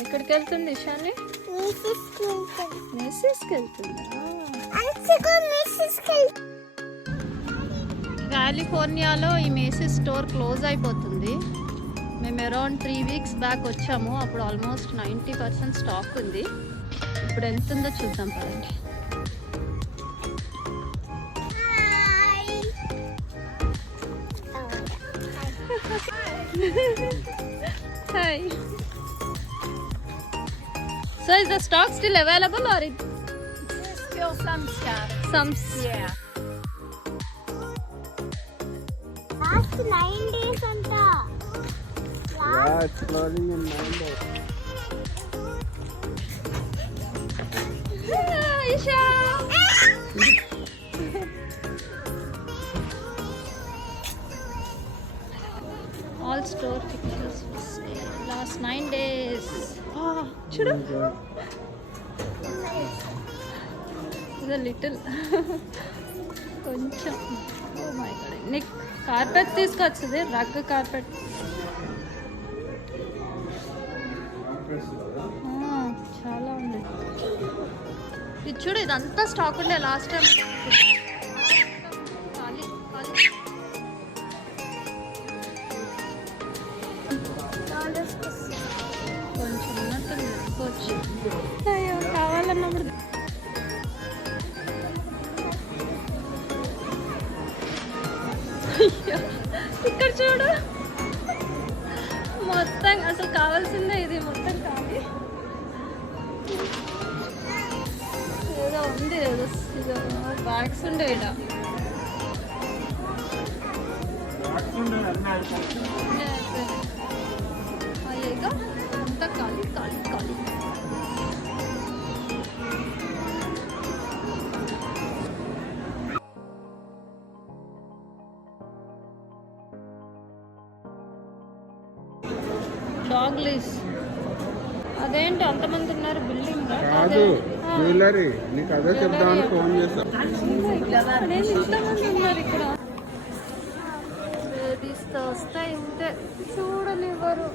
ఎక్కడికి వెళ్తుంది ఇషాని? మెస్సెస్కి వెళ్తుందా? కాలిఫోర్నియాలో ఈ మేసిస్ స్టోర్ క్లోజ్ అయిపోతుంది. మేము అరౌండ్ 3 weeks బ్యాక్ వచ్చాము. అప్పుడు ఆల్మోస్ట్ 90% స్టాక్ ఉంది. ఇప్పుడు ఎంత ఉందో చూద్దాం పదండి. Hi. So is the stock still available or it? Still some stuff. Some. Yeah. Last 9 days anta. Yeah, it's closing in 9 days. Isha. All store pictures last 9 days. Ah, chudu. It's a little. కొంచెం. Oh my god. Nick carpet తీసుకొచ్చింది, rug carpet. చాలా ఉంది. ఇది చూడు, ఇదంతా స్టాక్ ఉండే last time. కొంచెం ఉన్నట్టుంది. అయ్యో కావాలన్నప్పుడు. అయ్యో ఇక్కడ చూడు, మొత్తం అసలు కావాల్సిందే ఇది, మొత్తం ఖాళీ. ఏదో ఉంది, ఏదో బ్యాగ్స్ ఉండే ఇక్కడ. అయ్యేగా అంతా ఖాళీ ఖాళీ ఖాళీ. డాగ్ లీస్ అదేంటి అంతమంది ఉన్నారు? బిల్డింగ్ కాదు, జ్యువెలరీ. నీకు అదే చెప్దామని ఫోన్ చేశాను. ఇంతమంది ఉన్నారు ఇక్కడ. బేబీస్ తో వస్తాయి ఇంతే, చూడనివ్వరు.